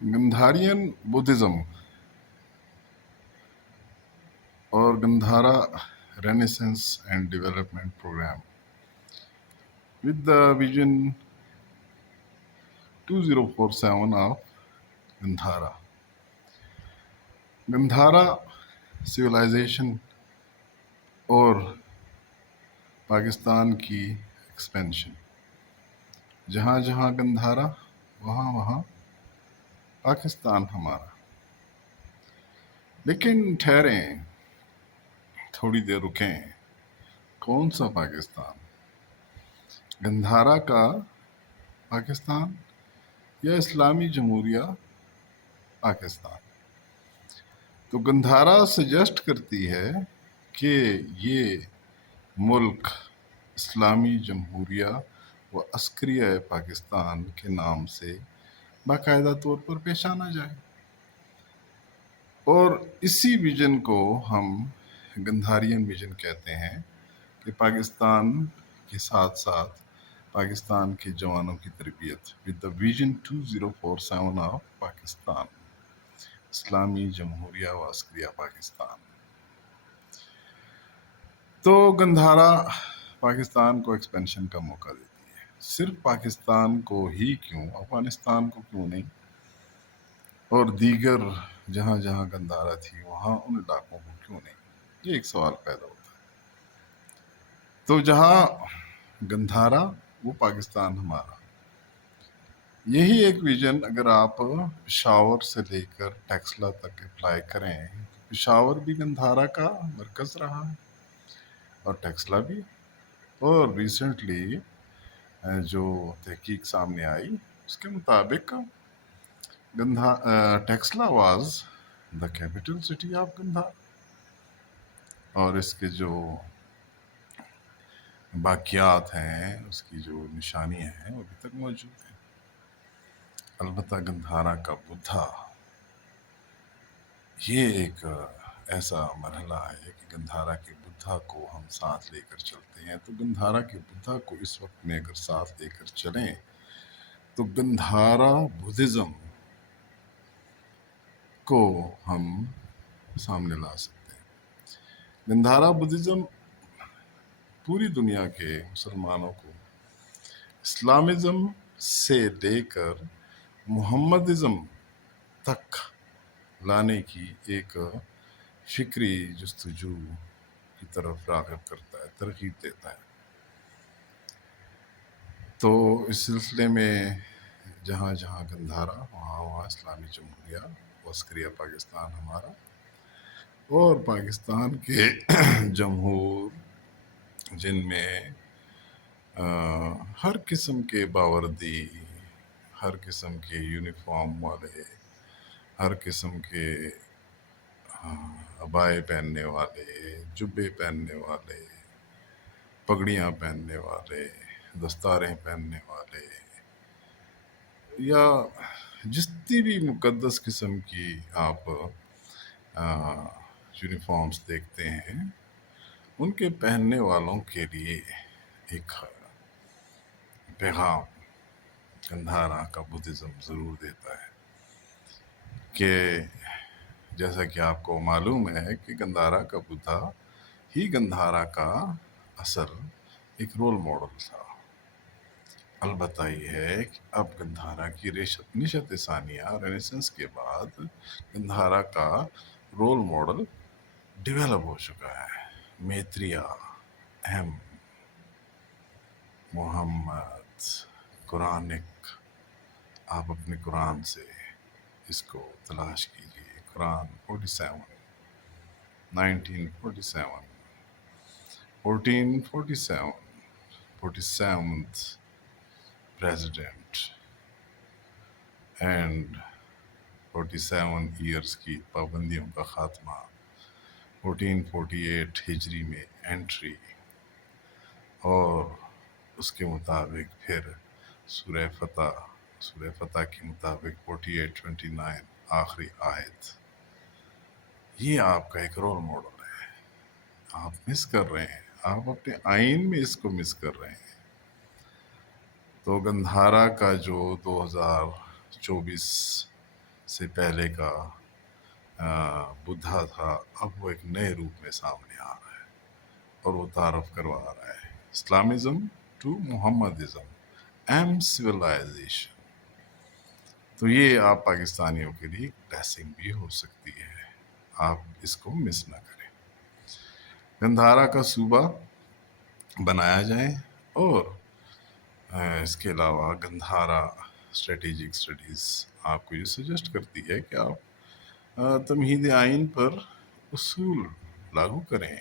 Gandharian Buddhism or Gandhara Renaissance and Development Program with the Vision 2047 of Gandhara. Gandhara civilization اور پاکستان کی expansion. جہاں جہاں گندھارا وہاں وہاں پاکستان ہمارا. لیکن ٹھہریں، تھوڑی دیر رکیں. کون سا پاکستان؟ گندھارا کا پاکستان یا اسلامی جمہوریہ پاکستان؟ تو گندھارا سجیسٹ کرتی ہے کہ یہ ملک اسلامی جمہوریہ و عسکریہ پاکستان کے نام سے باقاعدہ طور پر پیش آنا جائے، اور اسی ویژن کو ہم گندھارین ویژن کہتے ہیں کہ پاکستان کے ساتھ ساتھ پاکستان کے جوانوں کی تربیت with the vision 2047 of Pakistan, اسلامی جمہوریہ و عسکریہ پاکستان. تو گندھارا پاکستان کو ایکسپینشن کا موقع دیتی ہے. صرف پاکستان کو ہی کیوں، افغانستان کو کیوں نہیں، اور دیگر جہاں جہاں گندھارا تھی وہاں ان علاقوں کو کیوں نہیں؟ یہ ایک سوال پیدا ہوتا ہے. تو جہاں گندھارا وہ پاکستان ہمارا. یہی ایک ویژن اگر آپ پشاور سے لے کر ٹیکسلا تک اپلائی کریں، پشاور بھی گندھارا کا مرکز رہا ہے اور ٹیکسلا بھی. اور ریسنٹلی جو تحقیق سامنے آئی اس کے مطابق Taxila was the capital city of Gandhara, اور اس کے جو باقیات ہیں، اس کی جو نشانیاں ہیں وہ ابھی تک موجود ہیں. البتہ گندھارا کا بدھا یہ ایک ایسا مرحلہ ہے کہ گندھارا کے بدھا کو ہم ساتھ لے کر چلتے ہیں. تو گندھارا کے بدھا کو اس وقت میں اگر ساتھ لے کر چلیں تو گندھارا بدھزم کو ہم سامنے لا سکتے ہیں. گندھارا بدھزم پوری دنیا کے مسلمانوں کو اسلامزم سے لے کر محمدزم تک لانے کی ایک فکری جستجو کی طرف راغب کرتا ہے، ترغیب دیتا ہے. تو اس سلسلے میں جہاں جہاں گندھارا وہاں وہاں اسلامی جمہوریہ عسکریہ پاکستان ہمارا، اور پاکستان کے جمہور جن میں ہر قسم کے باوردی، ہر قسم کے یونیفارم والے، ہر قسم کے عبائے پہننے والے، جبے پہننے والے، پگڑیاں پہننے والے، دستاریں پہننے والے، یا جتنی بھی مقدس قسم کی آپ یونیفارمز دیکھتے ہیں، ان کے پہننے والوں کے لیے ایک پیغام گندھارا کا بدھزم ضرور دیتا ہے کہ جیسا کہ آپ کو معلوم ہے کہ گندھارا کا بدھا ہی گندھارا کا اصل ایک رول ماڈل تھا. البتہ یہ ہے کہ اب گندھارا کی نشت ثانیہ رینیسنس کے بعد گندھارا کا رول ماڈل ڈیولپ ہو چکا ہے. میتریہ، اہم، محمد، قرآنک. آپ اپنے قرآن سے اس کو تلاش کیجئے. قرآن 47، 1947، 1447، 47th president اینڈ 47 ایئرس کی پابندیوں کا خاتمہ، 1448 ہجری میں انٹری، اور اس کے مطابق پھر سورہ فتح کے مطابق 48:29 آخری آیت. یہ آپ کا ایک رول ماڈل ہے. آپ مس کر رہے ہیں، آپ اپنے آئین میں اس کو مس کر رہے ہیں. تو گندھارا کا جو 2024 سے پہلے کا بدھا تھا، اب وہ ایک نئے روپ میں سامنے آ رہا ہے اور وہ تعارف کروا رہا ہے اسلامزم ٹو محمدزم اینڈ سویلائزیشن. تو یہ آپ پاکستانیوں کے لیے ایک بلیسنگ بھی ہو سکتی ہے، آپ اس کو مس نہ کریں. گندھارا کا صوبہ بنایا جائے، اور اس کے علاوہ گندھارا اسٹریٹجک اسٹڈیز آپ کو یہ سجیسٹ کرتی ہے کہ آپ تمہید آئین پر اصول لاگو کریں،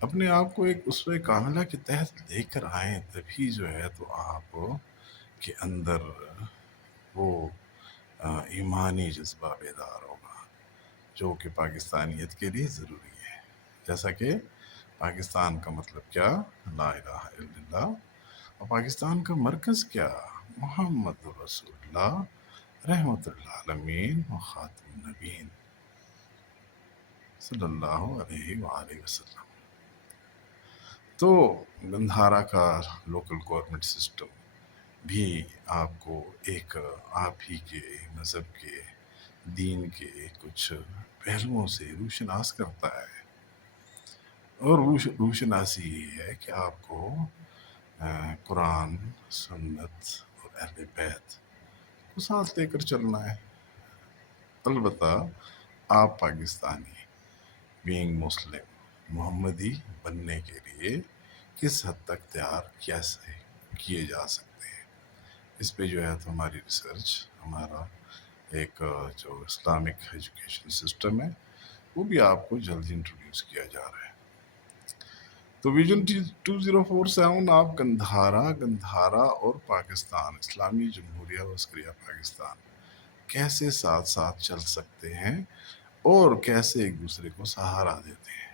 اپنے آپ کو ایک اسوہ کاملہ کے تحت لے کر آئیں، تبھی جو ہے تو آپ کے اندر وہ ایمانی جذبہ بیدار ہوگا جو کہ پاکستانیت کے لیے ضروری ہے. جیسا کہ پاکستان کا مطلب کیا؟ لا الہ الا اللہ. اور پاکستان کا مرکز کیا؟ محمد رسول اللہ رحمت اللہ عالمین و خاتم النبین صلی اللہ علیہ وآلہ وسلم. تو گندھارا کا لوکل گورنمنٹ سسٹم بھی آپ کو ایک آپ ہی کے مذہب کے، دین کے کچھ پہلوؤں سے روشناس کرتا ہے. اور روشناسی یہ ہے کہ آپ کو قرآن، سنت اور اہل بیت کو ساتھ لے کر چلنا ہے. البتہ آپ پاکستانی بینگ مسلم محمدی بننے کے لیے کس حد تک تیار کیسے کیے جا سکتے ہیں، اس پہ جو ہے تو ہماری ریسرچ، ہمارا ایک جو اسلامک ایجوکیشن سسٹم ہے وہ بھی آپ کو جلدی انٹروڈیوس کیا جا رہا ہے. تو ویژن 2047 آپ گندھارا اور پاکستان اسلامی جمہوریہ عسکریہ پاکستان کیسے ساتھ ساتھ چل سکتے ہیں اور کیسے ایک دوسرے کو سہارا دیتے ہیں.